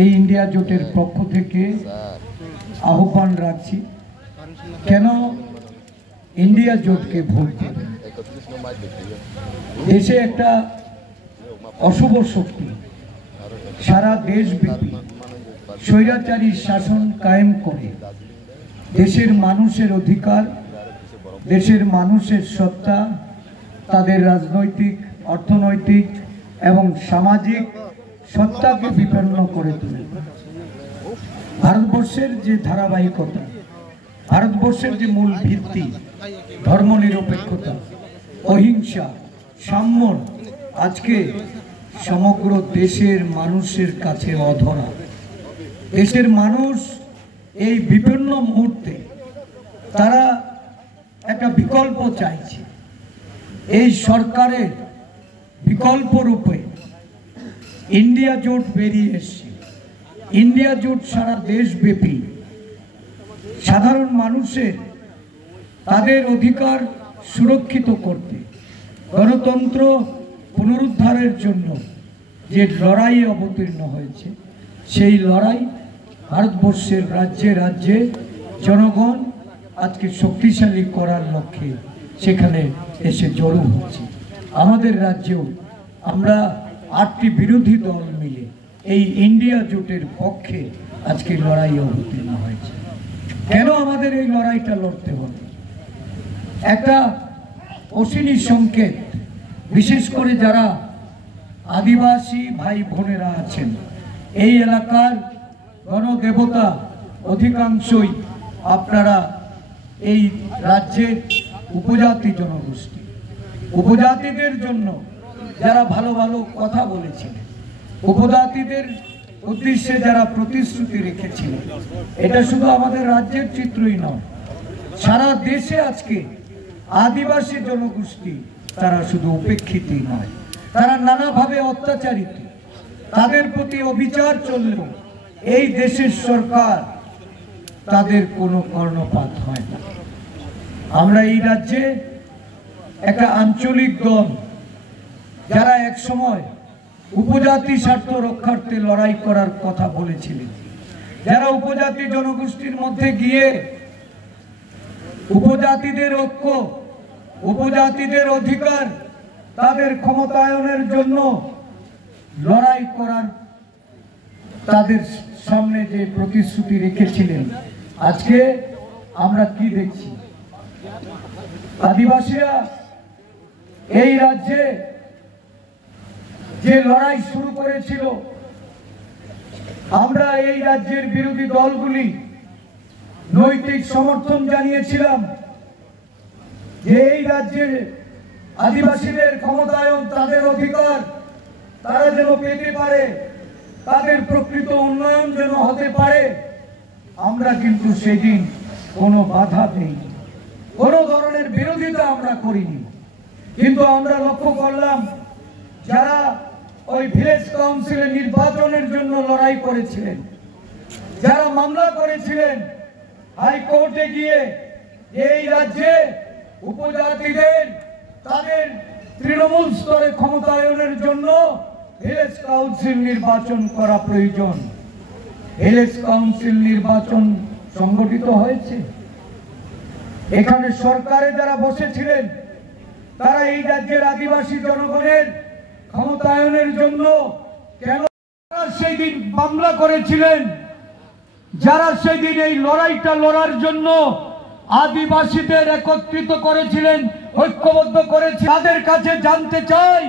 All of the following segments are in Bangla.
এই ইন্ডিয়া জোটের পক্ষ থেকে আহ্বান রাখছি, কেন ইন্ডিয়া জোটকে ভোট দেবেন। দেশে একটা অশুভ শক্তি সারা দেশব্যাপী স্বৈরাচারী শাসন কায়েম করে দেশের মানুষের অধিকার, দেশের মানুষের সত্তা, তাদের রাজনৈতিক, অর্থনৈতিক এবং সামাজিক সত্তাকে বিপন্ন করে তোলে। ভারতবর্ষের যে ধারাবাহিকতা, ভারতবর্ষের যে মূল ভিত্তি ধর্মনিরপেক্ষতা, অহিংসা, সাম্য, আজকে সমগ্র দেশের মানুষের কাছে অধরা। দেশের মানুষ এই বিপন্ন মুহূর্তে তারা একটা বিকল্প চাইছে। এই সরকারের বিকল্প রূপে ইন্ডিয়া জোট বেরিয়ে এসছে। ইন্ডিয়া জোট সারা দেশব্যাপী সাধারণ মানুষের তাদের অধিকার সুরক্ষিত করতে, গণতন্ত্র পুনরুদ্ধারের জন্য যে লড়াই অবতীর্ণ হয়েছে, সেই লড়াই ভারতবর্ষের রাজ্যে রাজ্যে জনগণ আজকে শক্তিশালী করার লক্ষ্যে সেখানে এসে জড়ো হচ্ছে। আমাদের রাজ্যেও আমরা 8টি বিরোধী দল মিলে এই ইন্ডিয়া জোটের পক্ষে আজকে লড়াই অবতীর্ণ হয়েছে। কেন আমাদের এই লড়াইটা লড়তে হবে? একটা অশনি সংকেত, বিশেষ করে যারা আদিবাসী ভাই বোনেরা আছেন, এই এলাকার গণদেবতা অধিকাংশই আপনারা এই রাজ্যের উপজাতি জনগোষ্ঠী। উপজাতিদের জন্য যারা ভালো ভালো কথা বলেছিলেন, উপজাতিদের উদ্দেশ্যে যারা প্রতিশ্রুতি রেখেছিলেন, এটা শুধু আমাদের রাজ্যের চিত্রই নয়, সারা দেশে আজকে আদিবাসী জনগোষ্ঠী তারা শুধু উপেক্ষিতই নয়, তারা নানাভাবে অত্যাচারিত। তাদের প্রতি অবিচার চললেও এই দেশের সরকার তাদের কোনো কর্ণপাত হয় না। আমরা এই রাজ্যে একটা আঞ্চলিক দল যারা এক সময় উপজাতি স্বার্থ রক্ষার্থে লড়াই করার কথা বলেছিলেন, যারা উপজাতি জনগোষ্ঠীর মধ্যে গিয়ে উপজাতিদের ঐক্য, উপজাতিদের অধিকার, তাদের ক্ষমতায়নের জন্য লড়াই করার তাদের সামনে যে প্রতিশ্রুতি রেখেছিলেন, আজকে আমরা কি দেখছি? আদিবাসীরা এই রাজ্যে যে লড়াই শুরু করেছিল, আমরা এই রাজ্যের বিরোধী দলগুলি নৈতিক সমর্থন জানিয়েছিলাম যে এই রাজ্যের আদিবাসীদের ক্ষমতায়ন, তাদের অধিকার তারা যেন পেতে পারে, তাদের প্রকৃত উন্নয়ন যেন হতে পারে। আমরা কিন্তু সেদিন কোনো বাধা দেইনি, কোনো ধরনের বিরোধিতা আমরা করিনি। কিন্তু আমরা লক্ষ্য করলাম যারা ওই ভিলেজ কাউন্সিলে নির্বাচনের জন্য লড়াই করেছিলেন, যারা মামলা করেছিলেন হাইকোর্টে গিয়ে এই রাজ্যে উপজাতিদের তাদের তৃণমূল স্তরে ক্ষমতায়নের জন্য ভিলেজ কাউন্সিল নির্বাচন করা প্রয়োজন, ভিলেজ কাউন্সিল নির্বাচন সংগঠিত হয়েছে। এখানে সরকারে যারা বসেছিলেন তারা এই রাজ্যের আদিবাসী জনগণের ক্ষমতায়নের জন্য কেন সেই দিন মামলা করেছিলেন, যারা সেই দিন এই লড়াইটা লড়ার জন্য আদিবাসীদের একত্রিত করেছিলেন, ঐক্যবদ্ধ করেছিলেন, তাদের কাছে জানতে চাই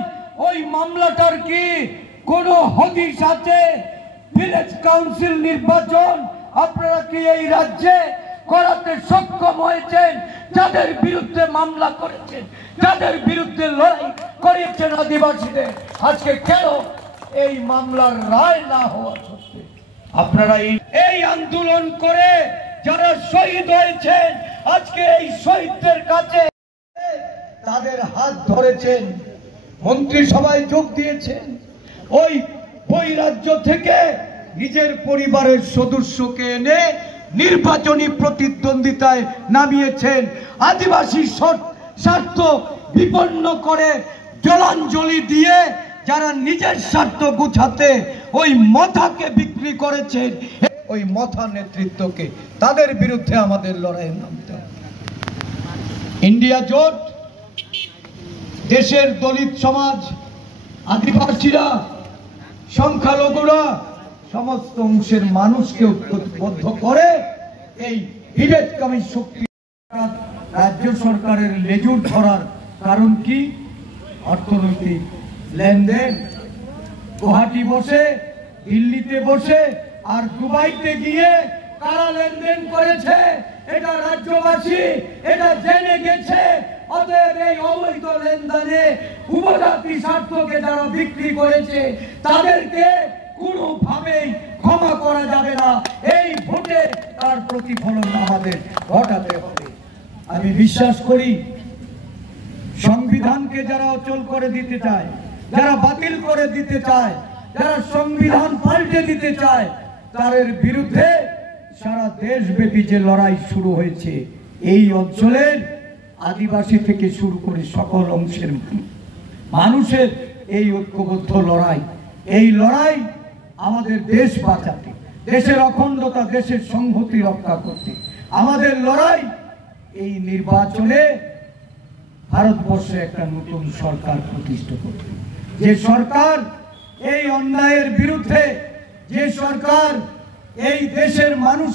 ওই মামলাটার কি কোনো হদিশ আছে? ভিলেজ কাউন্সিল নির্বাচন আপনারা কি এই রাজ্যে করাতে সক্ষম হয়েছেন? যাদের বিরুদ্ধে মামলা করেছেন, যাদের বিরুদ্ধে লড়াই করেছেন আদিবাসীদের, আজকে কেন এই মামলার রায় না হওয়া সত্ত্বেও আপনারা এই আন্দোলন করে যারা শহীদ হয়েছেন আজকে এই শহীদদের কাছে তাদের হাত ধরেছেন, মন্ত্রিসভায় যোগ দিয়েছেন, ওই রাজ্য থেকে নিজের পরিবারের সদস্যকে এনে নির্বাচনী প্রতিদ্বন্দ্বিতায় নামিয়েছেন। আদিবাসী স্বার্থ বিপন্ন করে জলাঞ্জলি দিয়ে যারা নিজের স্বার্থ গুছাতে ওই মথাকে বিক্রি করেছেন, ওই মথা নেতৃত্বকে, তাদের বিরুদ্ধে আমাদের লড়াইয়ে নামতে হবে। ইন্ডিয়া জোট দেশের দলিত সমাজ, আদিবাসীরা, সংখ্যালঘুরা, সমস্ত অংশের মানুষকে ঐক্যবদ্ধ করে এই বিভেদকামী শক্তি রাজ্য সরকারের লেজুর ধরার কারণ কি? অর্থনৈতিক লেনদেন। গুয়াহাটি বসে, দিল্লিতে বসে আর দুবাইতে গিয়ে কারা লেনদেন করেছে এটা রাজ্যবাসী এটা জেনে গেছে। অতএব এই অবৈধ লেনদেনে উপজাতি স্বার্থকে যারা বিক্রি করেছে তাদেরকে কোনোভাবেই ক্ষমা করা যাবে না। এই ভোটে তার প্রতিফলন আমাদের ঘটাতে হবে। আমি বিশ্বাস করি সংবিধানকে যারা অচল করে দিতে চায়, যারা বাতিল করে দিতে চায়, যারা সংবিধান পাল্টে দিতে চায়, তাদের বিরুদ্ধে সারা দেশব্যাপী যে লড়াই শুরু হয়েছে, এই অঞ্চলের আদিবাসী থেকে শুরু করে সকল অংশের মানুষের এই ঐক্যবদ্ধ লড়াই, এই লড়াই আমাদের দেশ বাঁচাতে, দেশের অখণ্ডতা, দেশের সংহতি রক্ষা করতে, আমাদের লড়াই এই নির্বাচনে ভারতবর্ষে একটা নতুন সরকার প্রতিষ্ঠা করতে, যে সরকার এই অন্যায়ের বিরুদ্ধে, যে সরকার এই দেশের মানুষ